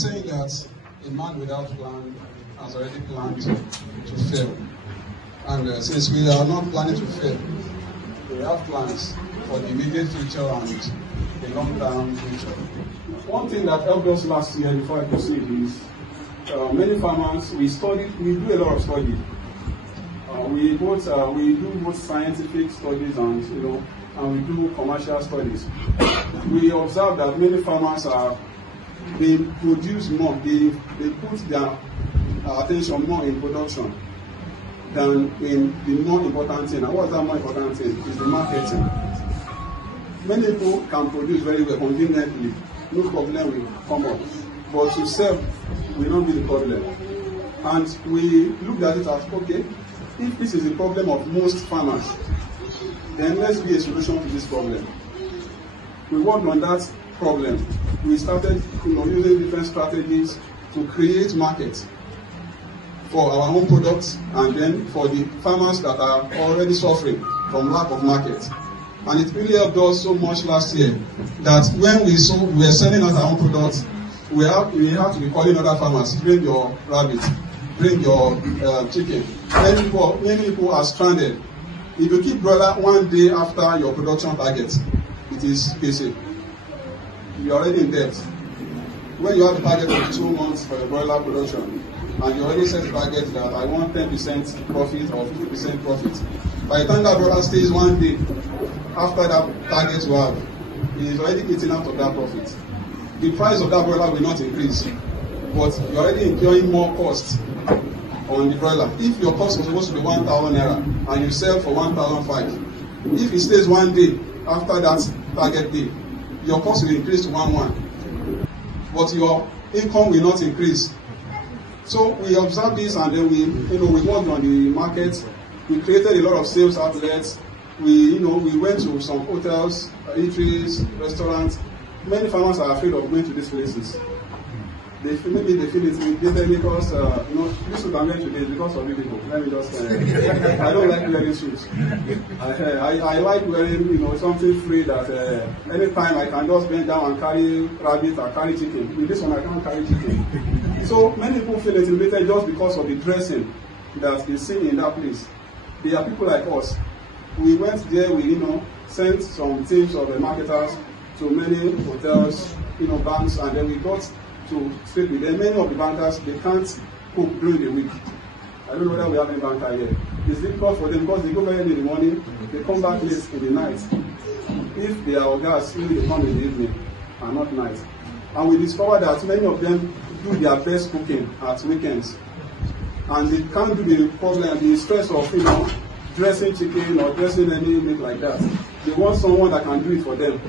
saying that a man without plan has already planned to fail. And since we are not planning to fail, we have plans for the immediate future and the long-term future. One thing that helped us last year, before I proceed, is many farmers, we do a lot of study. We do both scientific studies and we do commercial studies. We observe that many farmers they produce more, they put their attention more in production than in the more important thing. And what's that more important thing? Is the marketing. Many people can produce very well conveniently, no problem will come up. But to sell will not be the problem. And we looked at it as, okay, if this is the problem of most farmers, then let's be a solution to this problem. We worked on that problem. We started using different strategies to create markets for our own products and then for the farmers that are already suffering from lack of market. And it really helped us so much last year that when we were selling out our own products, we have to be calling other farmers, bring your rabbit, bring your chicken. Many people are stranded. If you keep broiler one day after your production target, it is basic. You are already in debt. When you have a target of 2 months for your broiler production, and you already set a target that I want 10% profit or 50% profit, by the time that broiler stays one day after that target you have, it is already eating out of that profit. The price of that broiler will not increase, but you are already incurring more costs on the broiler. If your cost was supposed to be 1,000 naira and you sell for 1,500, if it stays one day after that target day, your cost will increase to 1,100, but your income will not increase. So we observed this, and then we worked on the market. We created a lot of sales outlets. We went to some hotels, eateries, restaurants. Many farmers are afraid of going to these places. Maybe they feel it's intimidated because this suit I'm wearing today is because of you people. Let me just I don't like wearing suits. I like wearing something free that anytime I can just bend down and carry rabbit or carry chicken. With this one I can't carry chicken. So many people feel intimidated just because of the dressing that is seen in that place. There are people like us. We went there, we sent some teams of marketers to many hotels, banks, and then we got to speak with them. Many of the bankers, they can't cook during the week. I don't know whether we have any banker here. It's difficult for them because they go very early in the morning, they come back late in the night. If they are gas, they come in the evening and not night. And we discovered that many of them do their best cooking at weekends. And they can't do the stress of dressing chicken or dressing any meat like that. They want someone that can do it for them.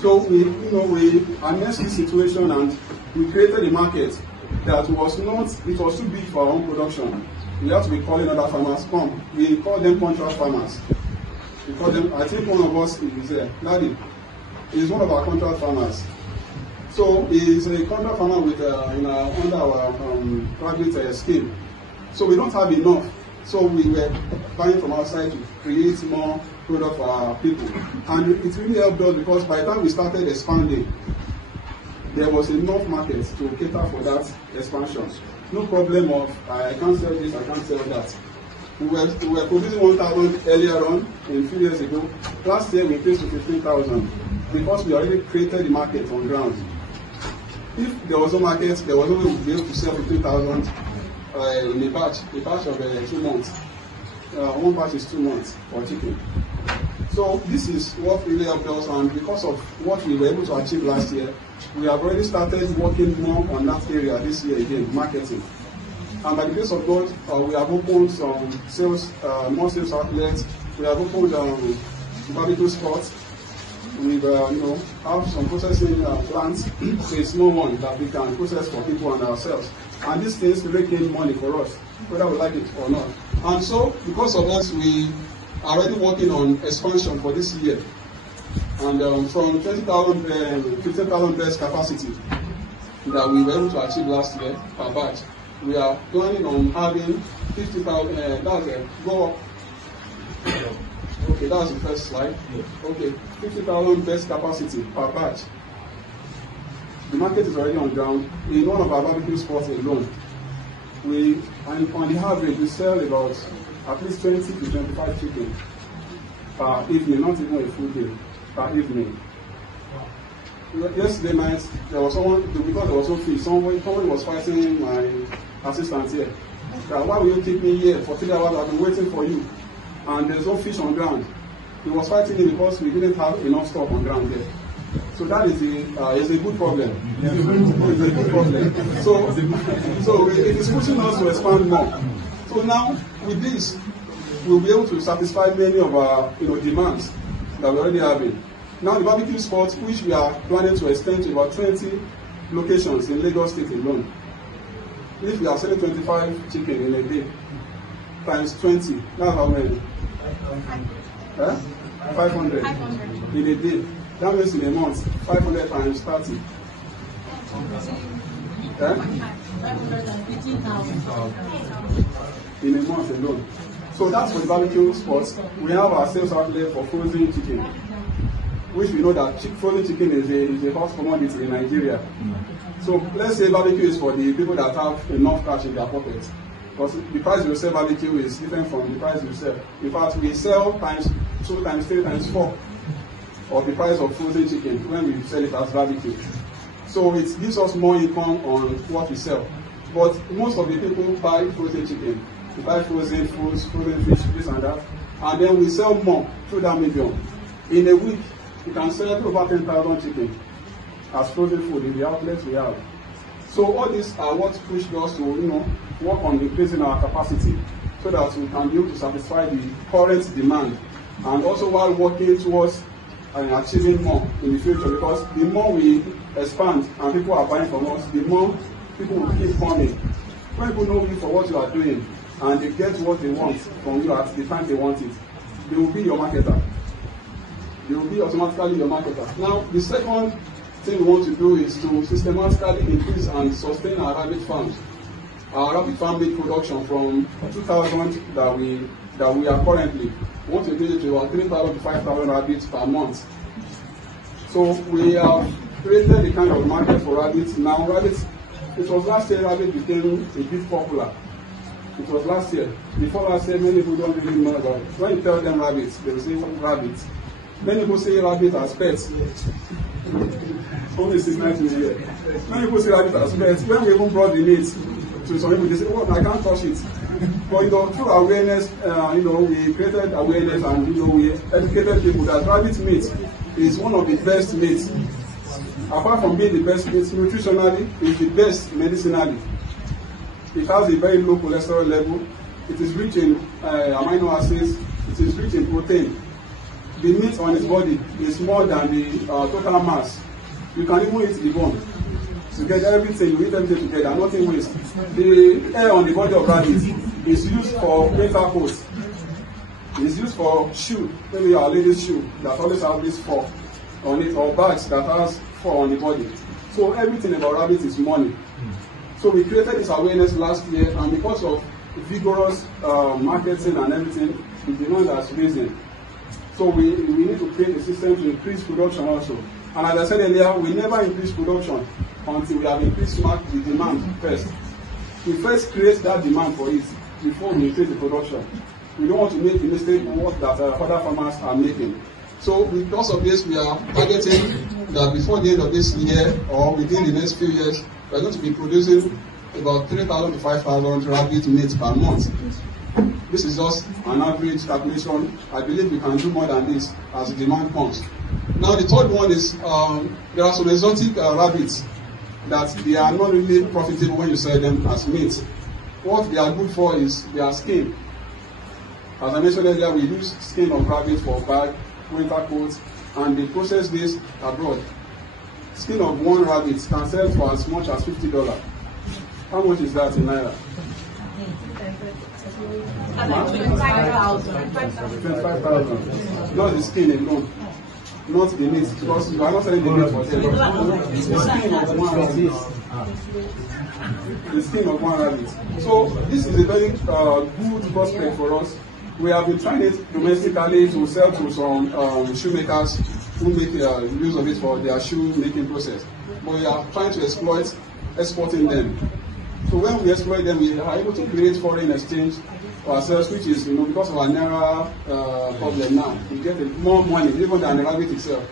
So we harnessed this situation and we created a market that was too big for our own production. We have to be calling other farmers, come. We call them contract farmers. We call them, I think one of us is there, Daddy. He is one of our contract farmers. So he is a contract farmer with under our private scheme. So we don't have enough. So we were buying from outside to create more product for our people. And it really helped us because by the time we started expanding, there was enough market to cater for that expansion. No problem of, I can't sell this, I can't sell that. We were producing 1,000 earlier on, a few years ago. Last year we increased to 15,000 because we already created the market on ground. If there was no market, there was no way we'd be able to sell 15,000 in a batch of 2 months. One batch is 2 months for chicken. So this is what really helped us, and because of what we were able to achieve last year, we have already started working more on that area this year again, marketing. And by the grace of God, we have opened some more sales outlets. We have opened barbecue spots. We have some processing plants, so a small one that we can process for people and ourselves. And these things really gain money for us, whether we like it or not. And so, because of us, we are already working on expansion for this year. And from 15,000 beds capacity that we were able to achieve last year per batch, we are planning on having 50,000. Go up. Okay, that's the first slide. Okay, 50,000 beds capacity per batch. The market is already on ground. In one of our barbecue spots alone, on the average, we sell about at least 20 to 25 chicken per evening, not even a full day, per evening. Yesterday night, there was someone, because there was no fish, someone was fighting my assistant here. Why will you keep me here for 3 hours? I've been waiting for you. And there's no fish on ground. He was fighting it because we didn't have enough stock on ground there. So that is a good problem. It's a good problem. So it is pushing us to expand more. So now with this, we'll be able to satisfy many of our demands that we're already having. Now the barbecue spot, which we are planning to extend to about 20 locations in Lagos State alone. If we are selling 25 chicken in a day, times 20, that's how many? 500 in a day. That means in a month, 500 times 30. 515,000 in a month alone. So that's for the barbecue spots. We have our sales outlet for frozen chicken, which we know that frozen chicken is a hot commodity in Nigeria. So let's say barbecue is for the people that have enough cash in their pockets. Because the price we sell barbecue is different from the price we sell. In fact, we sell times 2, times 3, times 4 of the price of frozen chicken when we sell it as barbecue. So it gives us more income on what we sell. But most of the people buy frozen chicken. We buy frozen foods, frozen fish, this and that. And then we sell more through that medium. In a week, we can sell over 10,000 chicken as frozen food in the outlets we have. So all these are what pushed us to work on increasing our capacity so that we can be able to satisfy the current demand, and also while working towards achieving more in the future, because the more we expand and people are buying from us, the more people will keep coming. When people know you for what you are doing and they get what they want from you at the time they want it, they will be your marketer. They will be automatically your marketer. Now, the second thing we want to do is to systematically increase and sustain our rabbit farms. Our rabbit farm meat production from 2,000 that we are currently, we want to increase it to about 3,000 to 5,000 rabbits per month. So we have created the kind of market for rabbits. Now rabbits, it was last year rabbit became a bit popular. It was last year. Before last year, many people don't really know about it. When you tell them rabbits, they will say rabbits. Many people say rabbits as pets. Only 6 nights in a year. Many people say rabbits as pets. When we even brought the meat to some people, they say, "Oh, I can't touch it." But through awareness, we created awareness, and we educated people that rabbit meat is one of the best meats. Apart from being the best meat, nutritionally, it's the best medicinally. It has a very low cholesterol level. It is rich in amino acids. It is rich in protein. The meat on its body is more than the total mass. You can even eat the bone. Together, everything, you eat everything together, nothing waste. The hair on the body of rabbit is used for winter coats. It's used for shoe, maybe our ladies' shoe that always have this fur on it, or bags that has fur on the body. So everything about rabbit is money. So we created this awareness last year, and because of vigorous marketing and everything, the demand has risen. So we need to create a system to increase production also. And as I said earlier, we never increase production until we have increased the demand first. We first create that demand for it before we increase the production. We don't want to make the mistake that other farmers are making. So because of this, we are targeting that before the end of this year or within the next few years, we are going to be producing about 3,000 to 5,000 rabbit meat per month. This is just an average calculation. I believe we can do more than this as the demand comes. Now the third one is there are some exotic rabbits that they are not really profitable when you sell them as meat. What they are good for is their skin. As I mentioned earlier, we use skin of rabbit for bag, winter coats, and they process this abroad. Skin of one rabbit can sell for as much as $50. How much is that in Naira? 25,000. Not the skin alone, not the meat, because you are not selling the meat for them. The skin of one rabbit. So this is a very good prospect for us. We have been trying it domestically to sell to some shoemakers who make use of it for their shoe making process. but we are trying to exploit exporting them. So when we exploit them, we are able to create foreign exchange for ourselves, which is, because of our Naira problem now, we get more money even than the rabbit itself.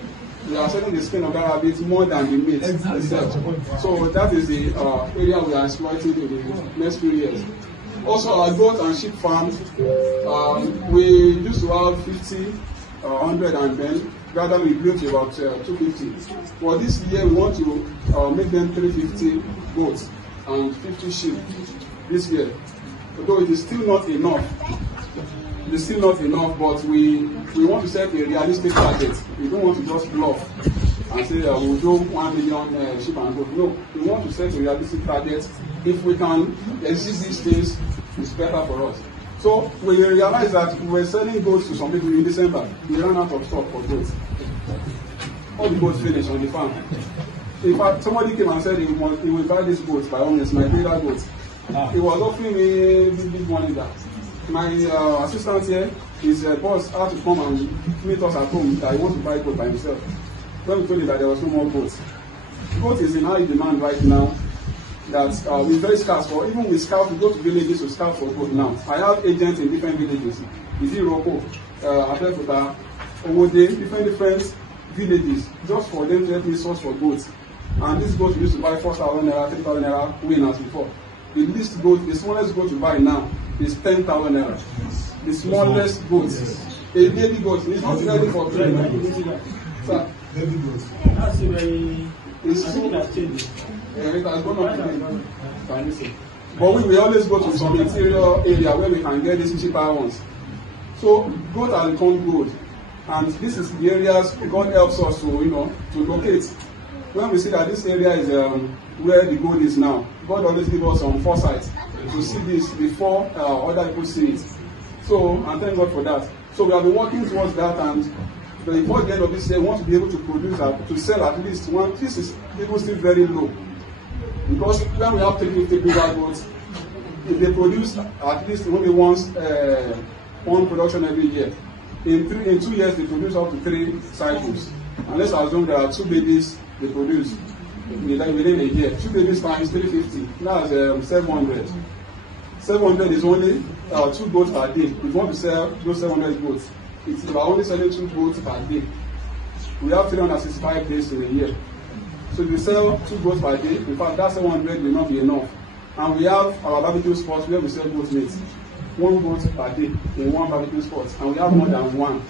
We are selling the skin of that rabbit more than the meat itself. So that is the area we are exploiting in the next few years. Also, our goat and sheep farms, we used to have 50, 100, and then gradually we grew to about 250. For this year, we want to make them 350 goats and 50 sheep this year. Although it is still not enough. It is still not enough, but we want to set a realistic target. We don't want to just bluff and say we'll do 1 million sheep and goats. No, we want to set a realistic target. If we can exist these days, it's better for us. So we realized that we were selling goats to some people in December. We ran out of stock for goats. All the goats finished on the farm. In fact, somebody came and said he will buy this goat by all means, my favorite goat. He was offering me big money that my assistant here, his boss had to come and meet us at home that he wants to buy goat by himself. When we told him that there was no more goats. Goat is in high demand right now. That is very scarce. For even with scout, we go to villages to scout for goat now. I have agents in different villages. Iziroko, Abeokuta, Owode, different villages, just for them to help me source for goats. And this goat we used to buy 4,000 naira, 3,000 naira winners before. The least goat, the smallest goat to buy now is 10,000 naira. The smallest goat, a baby goat, is not ready for training. Sir, baby goat. That's very. Something has changed. It has gone up. But we always go to some interior area where we can get these cheaper ones. So goat has become good, and this is the areas God helps us to locate. When we see that this area is where the gold is now, God always gives us some foresight to see this before other people see it. So, and thank God for that. So we have been working towards that, and before the end of this year, we want to be able to produce, to sell at least one. This is even still very low. Because when we have 350 bigger goats, if they produce at least only once, one production every year, in 2 years they produce up to 3 cycles. And let's assume there are 2 babies they produce within a year. 2 babies times 350, that's 700. 700 is only 2 goats per day. If you want to sell those 700 goats, it's about only selling 2 goats per day. We have 365 days in a year. So if we sell 2 goats per day, in fact that 700 will not be enough. And we have our barbecue spots where we sell goat meat. 1 goat per day in 1 barbecue spot, and we have more than 1.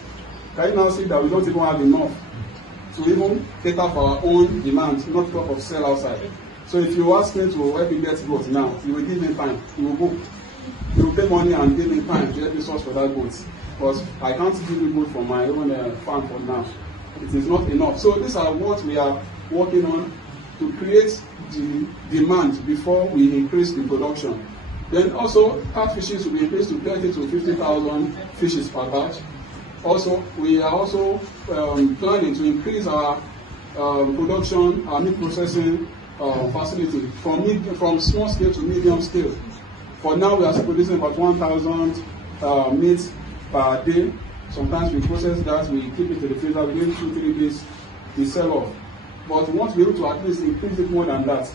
Can you now see that we don't even have enough to even cater for our own demand, not talk of sell outside? So if you ask me to help you get goat now, you will give me time, you will go. You will pay money and give me time to help you source for that goat. Because I can't give you goat from my own farm for now. It is not enough. So these are what we are working on to create the demand before we increase the production. Then also, catfishes will be increased to 30 to 50,000 fishes per batch. Also, we are also planning to increase our production, our meat processing facility from small scale to medium scale. For now, we are producing about 1,000 meat per day. Sometimes we process that, we keep it in the freezer within 2-3 days, we sell off. But we want to be able to at least increase it more than that,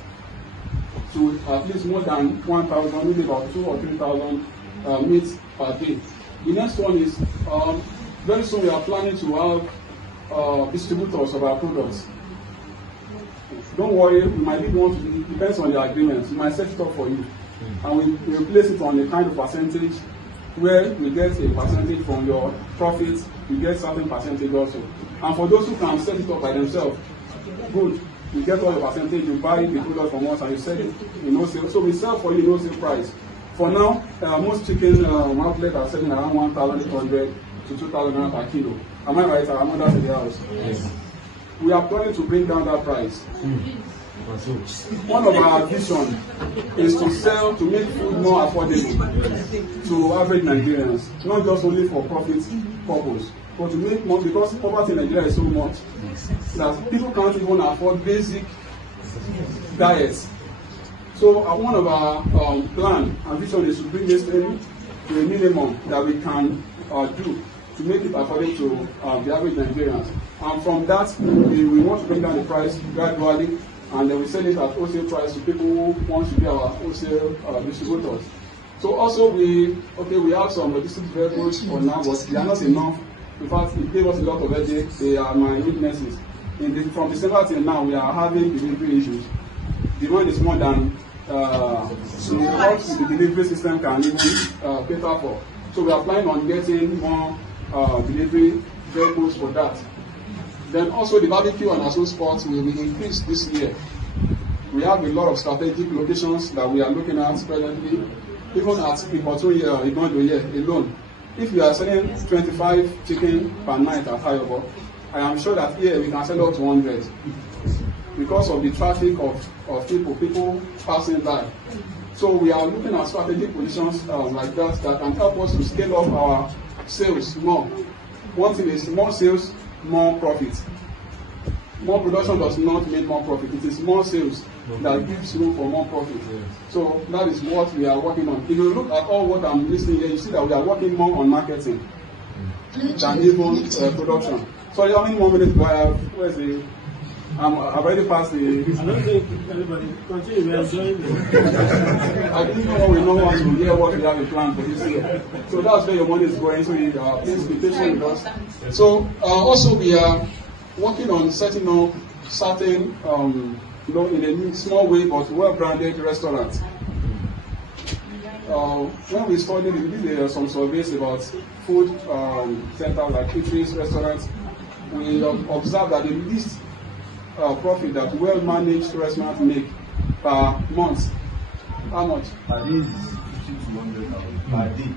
to at least more than 1,000, maybe about 2,000 or 3,000 meat per day. The next one is very soon we are planning to have distributors of our products. Don't worry, we might even want to, it depends on the agreement. We might set it up for you, and we place it on a kind of percentage where we get a percentage from your profits, you get certain percentage also. And for those who can set it up by themselves, good. You get all the percentage, you buy the product from us and you sell it in no sale. So we sell for you no sale price. For now, most chicken outlets are selling around 1,800 to 2,000 per kilo. Am I right? I'm under the house. Yes. We are planning to bring down that price. One of our vision is to sell, to make food more affordable to average Nigerians, not just only for profit purpose, but to make more, because poverty in Nigeria is so much that people can't even afford basic diets. So one of our plan and vision is to bring this thing to a minimum that we can do to make it affordable to the average Nigerians. And from that, we want to bring down the price gradually and then we sell it at wholesale price to people who want to be our wholesale distributors. So also we have some logistics vehicles for now, but they are not enough. In fact, it gave us a lot of headache. They are my weaknesses. From December till now, we are having delivery issues. Demand is more than what the delivery system can even cater for. So we are planning on getting more delivery vehicles for that. Then also the barbecue and assault spots will be increased this year. We have a lot of strategic locations that we are looking at presently. Even at Ikotoye alone, if we are selling 25 chicken per night at Hayobo, I am sure that here we can sell out to 100 because of the traffic of people passing by. So we are looking at strategic positions like that can help us to scale up our sales more. One thing is more sales, more profit. More production does not mean more profit. It is more sales that gives room for more profit. So that is what we are working on. If you look at all what I'm listening here, you see that we are working more on marketing than even production. Sorry, how many more minutes do I have? Where's the? I've already passed the. I don't think anybody continue. We are enjoying it. I didn't know we know want to hear what we have in plan for this year. So that's where your money is going. So please be patient with us. So also we are working on setting up certain, in a small way but well-branded restaurants. When we studied, we did some surveys about food centers like eateries, restaurants. We observed that the least profit that well-managed restaurants make per month. How much? Per day is 50 to 100,000 per day.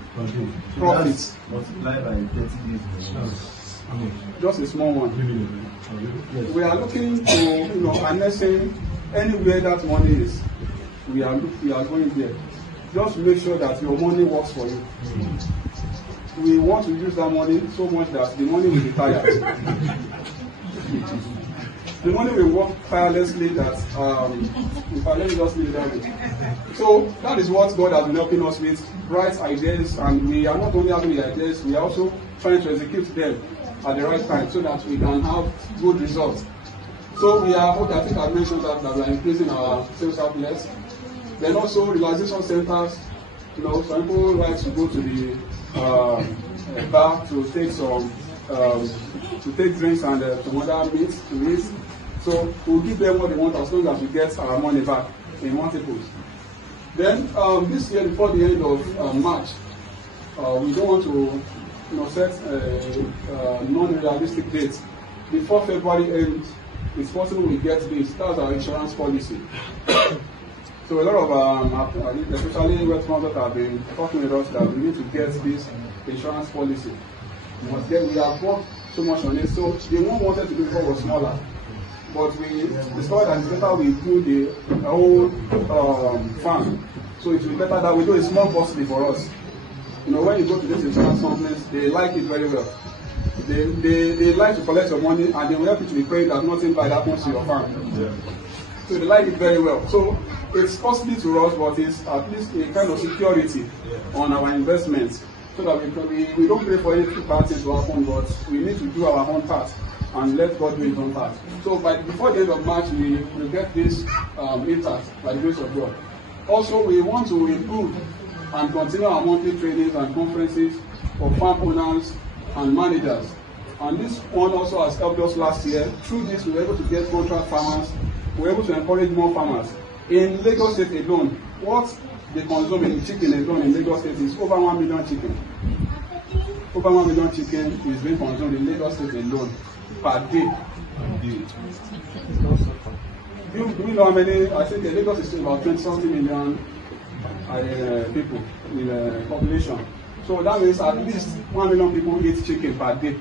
Profit. Multiplied by 30 days. Just a small one. Yes. We are looking to, harnessing anywhere that money is. We are going there. Just make sure that your money works for you. We want to use that money so much that the money will be tired. The money will work tirelessly that, let me just leave it that way. So that is what God has been helping us with, bright ideas, and we are not only having the ideas, we are also trying to execute them at the right time so that we can have good results. So we are, I think I mentioned that we are increasing our sales outlets. Then also relaxation centers. Some people like to go to the bar to take drinks and some other meats to eat. So we'll give them what they want as long as we get our money back in multiples. Then this year, before the end of March, we don't want to set non-realistic dates. Before February ends, it's possible we get this. That's our insurance policy. So a lot of, especially West Market, have been talking with us that we need to get this insurance policy. We have worked so much on it. So the one we wanted to do before was smaller. But we discovered that it's better we do the whole farm. So it's better that we do a small costly for us. When you go to these insurance companies, they like it very well. They like to collect your money and they will help you to be praying that nothing bad happens to your farm. Yeah. So they like it very well. So it's costly to us, but it's at least a kind of security on our investments. So that we don't pray for any bad things to happen, but we need to do our own part and let God do his own part. So before the end of March, we will get this intact by the grace of God. Also, we want to improve and continue our monthly trainings and conferences for farm owners and managers. And this one also has helped us last year. Through this, we were able to get contract farmers. We were able to encourage more farmers. In Lagos State alone, what they consume in chicken alone in Lagos State is over 1 million chicken. Over 1 million chicken is being consumed in Lagos State alone per day. Do we know how many? I think Lagos is still about 20-something million people in the population. So that means at least 1 million people eat chicken per day.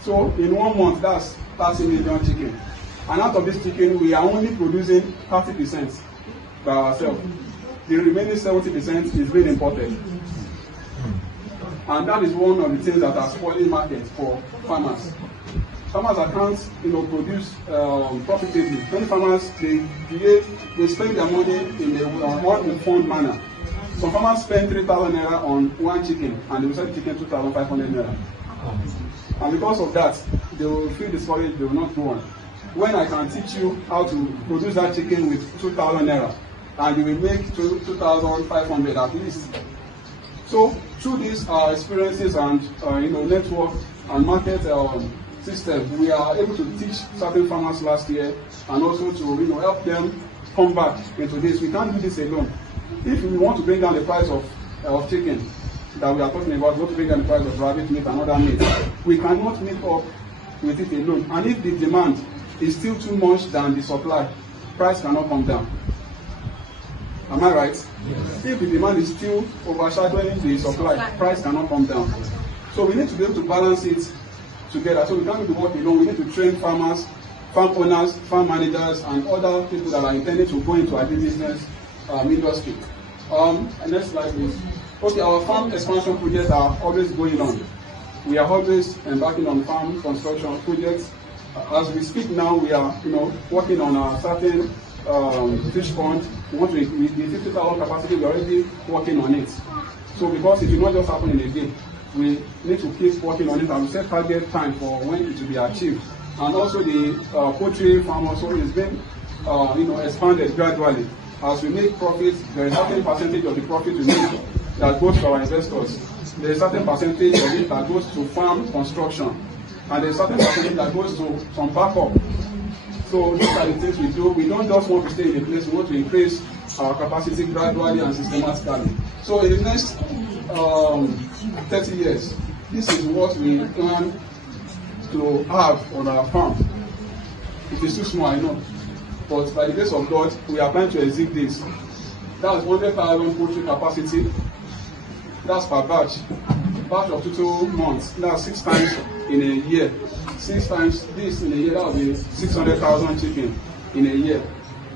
So in 1 month, that's 30 million chicken. And out of this chicken, we are only producing 30% by ourselves. The remaining 70% is being imported. And that is one of the things that are spoiling market for farmers. Farmers can't, produce profitably. Many farmers, they spend their money in a uninformed manner. Some farmers spend 3,000 naira on one chicken, and they will sell the chicken 2,500 naira. And because of that, they will feel discouraged, they will not go on. when I can teach you how to produce that chicken with 2,000 naira, and you will make 2,500 at least. So through these experiences and network and market system, we are able to teach certain farmers last year, and also to help them come back into this. We can't do this alone. If we want to bring down the price of chicken that we are talking about, we want to bring down the price of rabbit meat and other meat, we cannot meet up with it alone. And if the demand is still too much than the supply, price cannot come down. Am I right? Yes. If the demand is still overshadowing the supply, price cannot come down. So we need to be able to balance it together. So we can't do the work alone. We need to train farmers, farm owners, farm managers, and other people that are intended to go into agribusiness industry. Next slide, please. Okay, our farm expansion projects are always going on. We are always embarking on farm construction projects. As we speak now, we are working on a certain fish pond. We want to increase the 50,000 capacity. We are already working on it. So because it will not just happen in a day, we need to keep working on it and we set target time for when it will be achieved. And also the poultry farm also is being expanded gradually. As we make profits, there is a certain percentage of the profit we make that goes to our investors. There is a certain percentage of it that goes to farm construction, and there is a certain percentage that goes to some backup. So these are the things we do. We don't just want to stay in a place. We want to increase our capacity gradually and systematically. So in the next 30 years, this is what we plan to have on our farm. It is too small, I know. But by the grace of God, we are planning to exceed this. That's 100,000 poultry capacity. That's per batch. Batch of 2 months. That's 6 times in a year. 6 times this in a year, that will be 600,000 chicken in a year.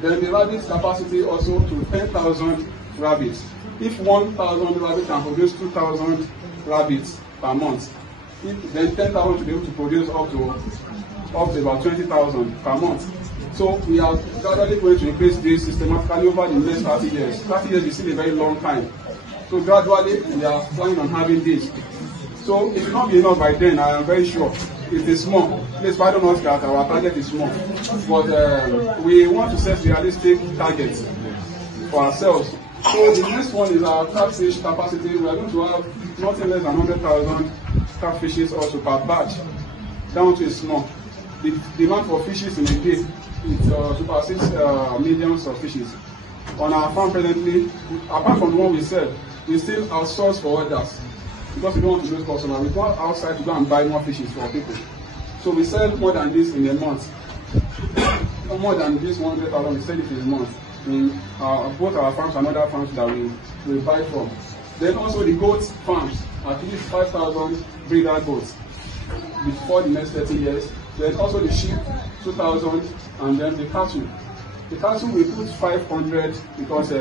Then the rabbit capacity also to 10,000 rabbits. If 1,000 rabbits can produce 2,000 rabbits per month, then 10,000 to be able to produce up to about 20,000 per month. So we are gradually going to increase this systematically over the next 30 years. 30 years is still a very long time. So gradually we are planning on having this. So it will not be enough by then, I am very sure. It is small. Please pardon us that our target is small. But we want to set realistic targets for ourselves. So the next one is our catfish capacity. We are going to have nothing less than 100,000 catfishes also per batch, down to a small. The demand for fishes in a day supersedes millions of fishes. On our farm presently, apart from the one we sell, we still outsource for others because we don't want to lose customers. We go outside to go and buy more fishes for people. So we sell more than this in a month. More than this 100,000, we sell it in a month. In both our farms and other farms that we buy from. Then also the goat farms, at least 5,000 breeder goats before the next 30 years. Then also the sheep, 2,000, and then the cattle. The cattle we put 500 because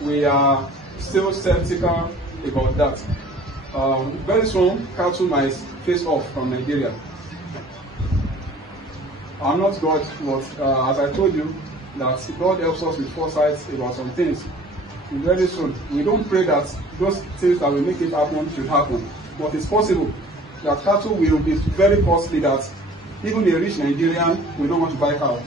we are still skeptical about that. Very soon, cattle might face off from Nigeria. I'm not God, but as I told you, that God helps us with foresight about some things. Very soon, we don't pray that those things that will make it happen should happen, but it's possible that cattle will be very costly that even a rich Nigerian will not want to buy cow.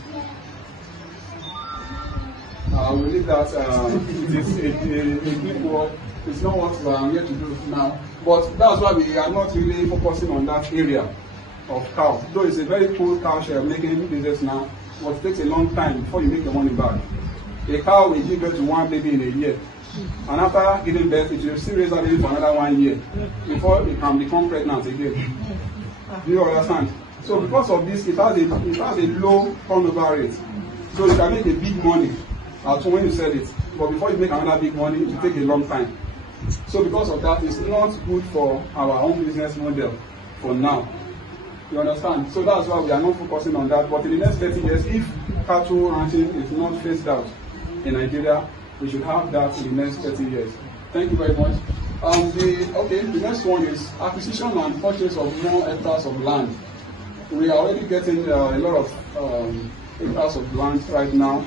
We believe that it is a big work. It's not what we are here to do now, but that's why we are not really focusing on that area of cow. Though it's a very cool cow share making business now, but it takes a long time before you make your money back. A cow will give birth to one baby in a year, and after giving birth, it will still raise that baby for another 1 year before it can become pregnant again. Do you understand? So because of this, it has a low turnover rate. So you can make a big money when you sell it, but before you make another big money, it will take a long time. So because of that, it's not good for our own business model for now. You understand? So that's why we are not focusing on that. But in the next 30 years, if cattle ranching is not phased out in Nigeria, we should have that in the next 30 years. Thank you very much. The next one is acquisition and purchase of more hectares of land. We are already getting a lot of hectares of land right now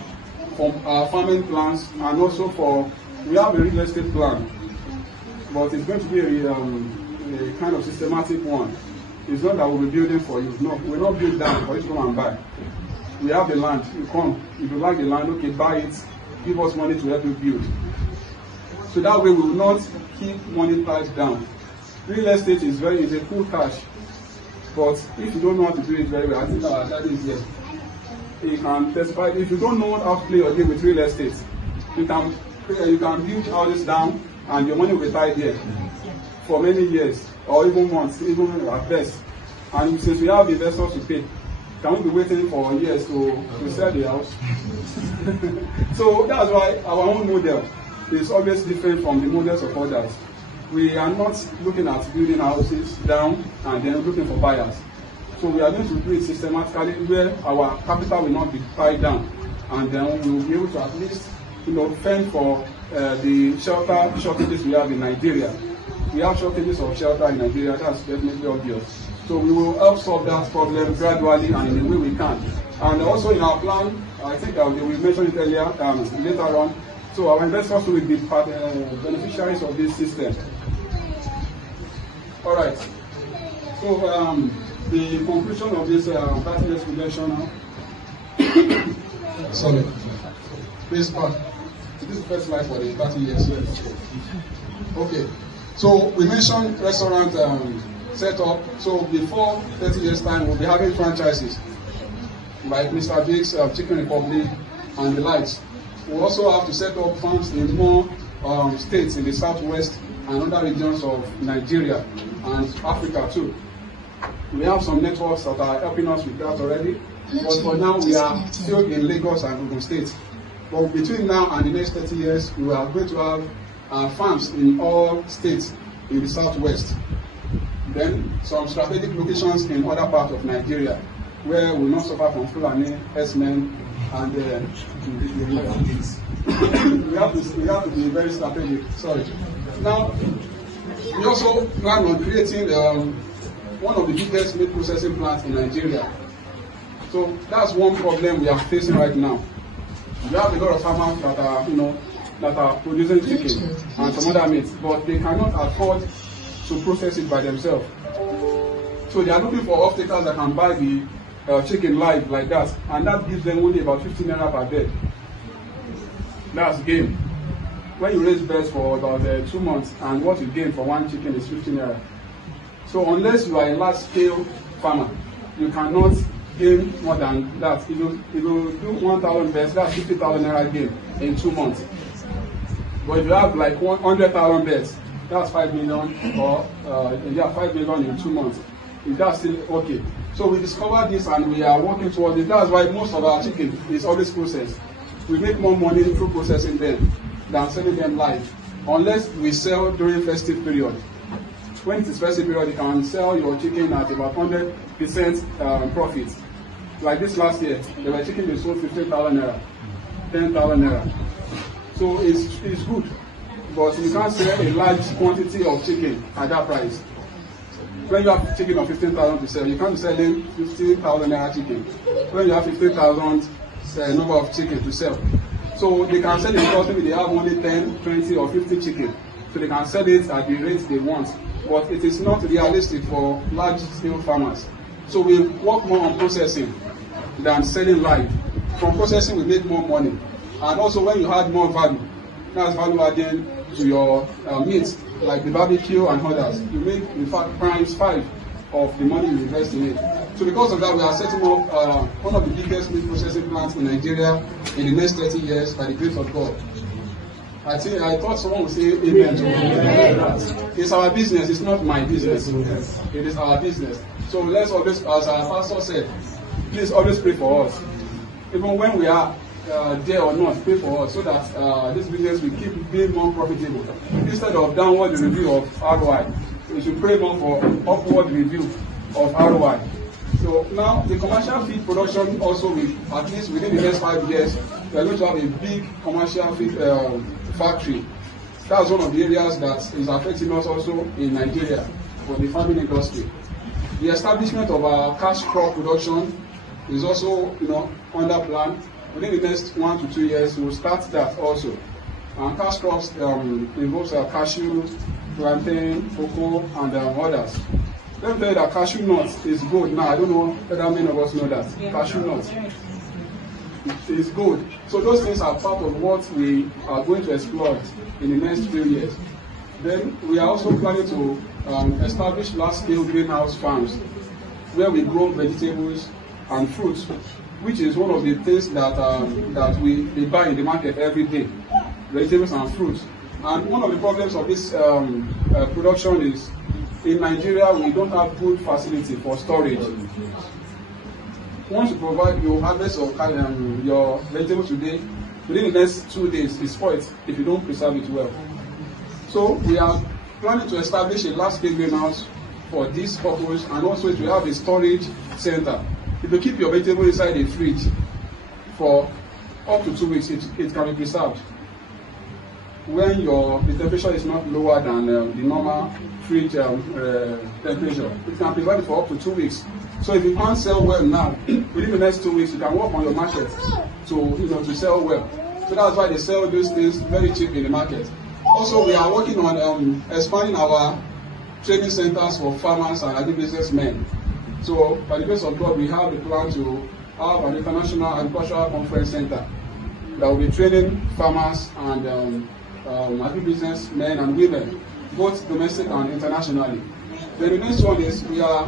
from our farming plans, and also we have a real estate plan, but it's going to be a kind of systematic one. It's not that we'll be building for you. No, we'll not build that for you to come and buy. we have the land, you come, if you like the land, okay, buy it, give us money to help you build. So that way we will not keep money tied down. Real estate is a cool cash, but if you don't know how to do it very well, I think our daddy is here. You can testify. If you don't know how to play or deal with real estate, you can build houses down and your money will be tied there for many years or even months, even at best. And since we have investors to pay, can we be waiting for years to sell the house? So that's why our own model is always different from the models of others. We are not looking at building houses down and then looking for buyers. So we are going to do it systematically where our capital will not be tied down, and then we will be able to at least fend for the shelter shortages we have in Nigeria. We have shortages of shelter in Nigeria, that's definitely obvious. So we will help solve that problem gradually and in the way we can. And also in our plan, I think we mentioned it earlier, later on, so our investors will be beneficiaries of this system. All right. So the conclusion of this 30 years projection. Sorry. Please back. This is the first slide for the 30 years. Okay. So we mentioned restaurant setup. So before 30 years time, we'll be having franchises like Mr. Biggs, Chicken Republic, and the likes. We also have to set up farms in more states in the southwest and other regions of Nigeria and Africa too. We have some networks that are helping us with that already, but for now we are still in Lagos and Ogun State. But between now and the next 30 years, we are going to have farms in all states in the southwest. Then some strategic locations in other parts of Nigeria where we will not suffer from Fulani, S-men, and we have to be very strategic. Sorry. Now, we also plan on creating one of the biggest meat processing plants in Nigeria. So that's one problem we are facing right now. We have a lot of farmers that are producing chicken and some other meat, but they cannot afford to process it by themselves. So they are looking for off-takers that can buy the chicken live like that, and that gives them only about 15 naira per bed. That's gain. When you raise birds for about 2 months, and what you gain for one chicken is 15 naira. So unless you are a large-scale farmer, you cannot gain more than that. If you do 1,000 birds, that's 50,000 naira gain in 2 months. But if you have like 100,000 birds, that's 5 million, or 5 million in 2 months. Is that still okay? So we discovered this and we are working towards it. That's why most of our chicken is always processed. We make more money through processing them than selling them live, unless we sell during festive period. When it is festive period, you can sell your chicken at about 100% profit. Like this last year, there were chicken that sold 15,000 naira, 10,000 naira. So it's good, but you can't sell a large quantity of chicken at that price. When you have chicken of 15,000 to sell, you can't be selling 15,000 naira chicken. When you have 15,000 number of chicken to sell, so they can sell it because maybe they have only 10, 20, or 50 chicken, so they can sell it at the rate they want. But it is not realistic for large-scale farmers. So we work more on processing than selling live. From processing, we make more money, and also when you add more value, that's value adding to your meat, like the barbecue and others. You make, in fact, times 5 of the money you invest in it. So because of that, we are setting up one of the biggest meat processing plants in Nigeria in the next 30 years by the grace of God. I thought someone would say amen to that. It's our business, it's not my business. It is our business. So let's always, as our pastor said, please always pray for us. Even when we are there or not, pray for us so that this business will keep being more profitable. Instead of downward review of ROI, we should pray more for upward review of ROI. So now the commercial feed production also will, at least within the next 5 years, we are going to have a big commercial feed factory. That's one of the areas that is affecting us also in Nigeria for the farming industry. The establishment of our cash crop production is also, under plan. Within the next 1 to 2 years, we will start that also. And cash crops involves cashew, plantain, cocoa, and others. Let me tell you that cashew nut is good now. I don't know whether many of us know that. Yeah. Cashew nut. is good. So those things are part of what we are going to exploit in the next few years. Then we are also planning to establish large-scale greenhouse farms where we grow vegetables and fruits, which is one of the things that we buy in the market every day, vegetables and fruits. And one of the problems of this production is in Nigeria we don't have good facility for storage. Once you provide, you harvest your vegetables today, within the next 2 days it's spoiled if you don't preserve it well. So we are planning to establish a large-scale greenhouse for this purpose, and also to have a storage center. If you keep your vegetable inside a fridge for up to 2 weeks, it can be preserved. When the temperature is not lower than the normal fridge temperature, it can preserve it for up to 2 weeks. So if you can't sell well now, within the next 2 weeks, you can work on your market to sell well. So that's why they sell those things very cheap in the market. Also, we are working on expanding our training centers for farmers and agribusinessmen. So, by the grace of God, we have the plan to have an international agricultural conference center that will be training farmers and agribusinessmen and women, both domestic and internationally. Then the next one is we are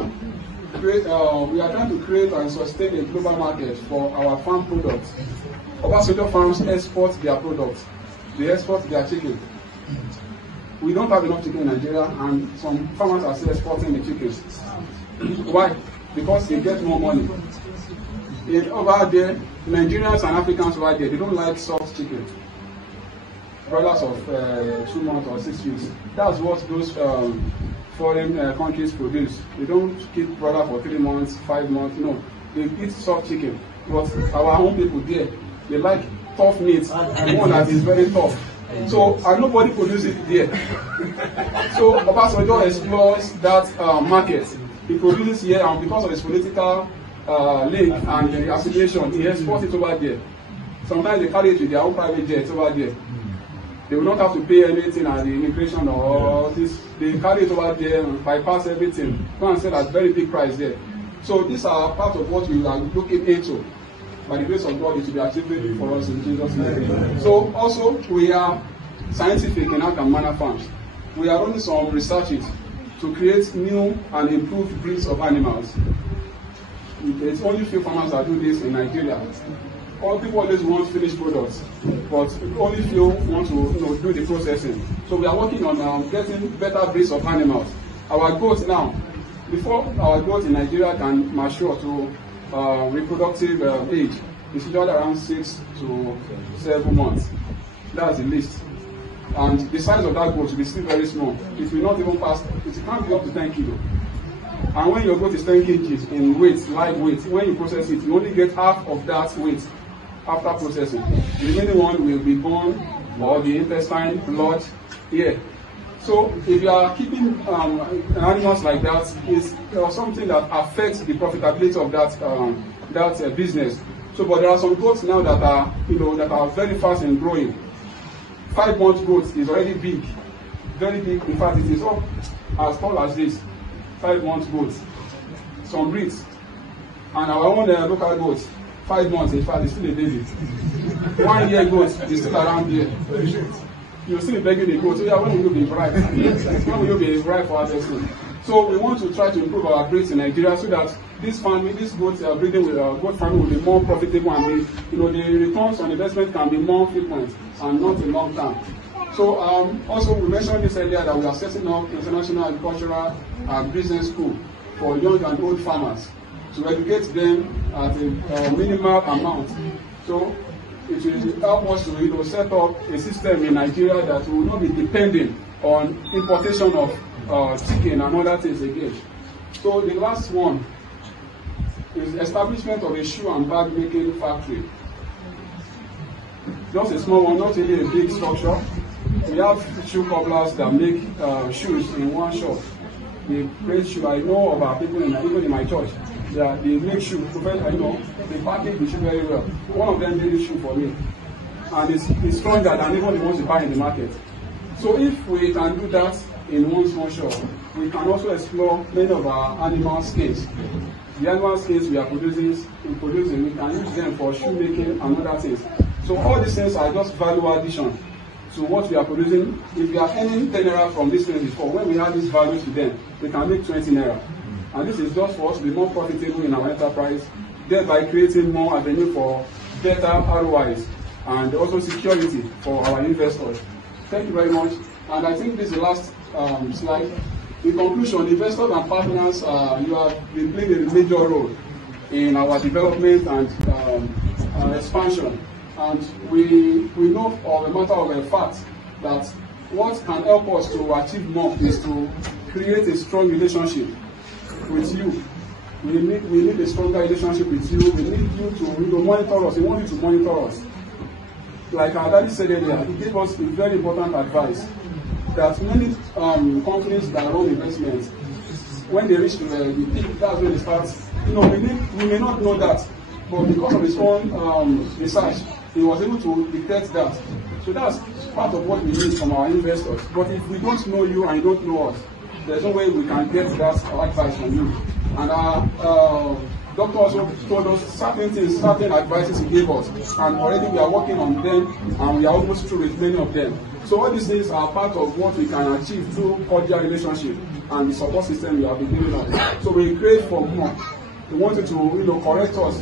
trying to create and sustain a global market for our farm products. Obasanjo farms export their products. They export their chicken. We don't have enough chicken in Nigeria, and some farmers are still exporting the chickens. Why? Because they get more money. Over there, Nigerians and Africans over there, they don't like soft chicken. Broilers of 2 months or 6 weeks. That's what those foreign countries produce. They don't keep broiler for 3 months, 5 months. No, they eat soft chicken. But our own people there, they like tough meat, and one that is very tough. So, and nobody produces it there. So, Obasanjo explores that market. He produces here, and because of his political link and the affiliation, he exports it over there. Sometimes they carry it with their own private jets over there. They will not have to pay anything at the immigration or this. They carry it over there and bypass everything. Go and sell at very big price there. So, these are part of what we are looking into. By the grace of God, it will be achievable for us in Jesus' name. So also, we are scientific in how can manner farms. We are running some researches to create new and improved breeds of animals. There's only few farmers that do this in Nigeria. All people always want finished products, but only few want to do the processing. So we are working on getting better breeds of animals. Our goats now, before our goats in Nigeria can mature to reproductive age, is usually around 6 to 7 months. That's the least. And the size of that goat will be still very small. It will not even pass, it can't be up to 10 kilo. And when your goat is 10 kg in weight, live weight, when you process it, you only get half of that weight after processing. The remaining one will be bone or the intestine, blood, here. So if you are keeping animals like that, it's something that affects the profitability of that business. So, but there are some goats now that are very fast in growing. 5-month goat is already big, very big. In fact, it is up as tall as this. 5-month goat. Some breeds, and our own local goats, 5 months. In fact, it's still a baby. 1 year goat is still around here. You'll still be begging the goat. So yeah, when will you be ripe? When will you be ripe for harvesting? So we want to try to improve our breeds in Nigeria so that this goat breeding goat farming will be more profitable, and the returns on investment can be more frequent and not in long term. So also we mentioned this earlier that we are setting up international agricultural business school for young and old farmers to educate them at a minimal amount. So it will help us to set up a system in Nigeria that will not be dependent on importation of chicken and other things again. So the last one is establishment of a shoe and bag making factory. Just a small one, not really a big structure. We have shoe cobblers that make shoes in one shop. They create shoe. I know of our people even in my church. They make shoe. They package the shoe very well. One of them made a shoe for me, and it's stronger than even the ones you buy in the market. So if we can do that in one small shop, we can also explore many of our animal skins. The animal skins we are producing, we can use them for shoemaking and other things. So all these things are just value addition to what we are producing. If we are earning 10 naira from this thing before, when we add this value to them, we can make 20 naira. And this is just for us to be more profitable in our enterprise, thereby creating more avenue for better ROIs and also security for our investors. Thank you very much. And I think this is the last slide. In conclusion, investors and partners, you have been playing a major role in our development and expansion. And we know of a matter of a fact that what can help us to achieve more is to create a strong relationship with you. We need a stronger relationship with you. We need you to monitor us. We want you to monitor us. Like our daddy said earlier, he gave us a very important advice that many companies that run investments, when they reach the peak, that's when they start. You know, we may not know that, but because of his own research, he was able to detect that. So that's part of what we need from our investors. But if we don't know you and you don't know us, there's no way we can get that advice from you. And our doctor also told us certain things, certain advices he gave us, and already we are working on them, and we are almost through with many of them. So all these things are part of what we can achieve through cordial relationship and the support system we have been giving us. So we crave for more. We want you to correct us.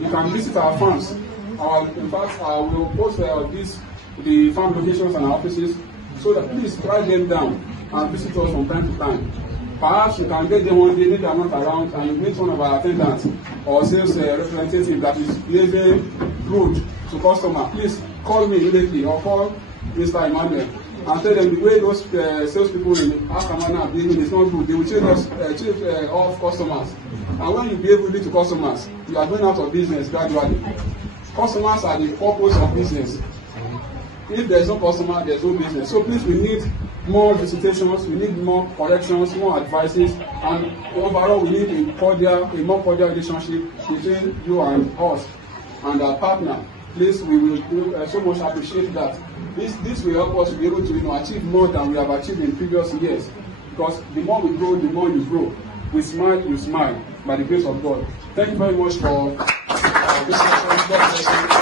You can visit our farms. In fact, we will post the farm locations and our offices, so that please write them down and visit us from time to time. Perhaps you can get them one day, they are not around, and you meet one of our attendants or sales representative that is behaving rude to customer. Please call me immediately or call Mr. Emmanuel and tell them the way those salespeople in Akamana are behaving is not good. They will change off customers. And when you behave rudely to customers, you are going out of business gradually. Customers are the purpose of business. If there is no customer, there is no business. So please, we need more visitations, we need more corrections, more advices, and overall we need a more cordial relationship between you and us and our partner. Please, we will so much appreciate that. This will help us to be able to achieve more than we have achieved in previous years. Because the more we grow, the more you grow. We smile, you smile, by the grace of God. Thank you very much for this session. God bless you.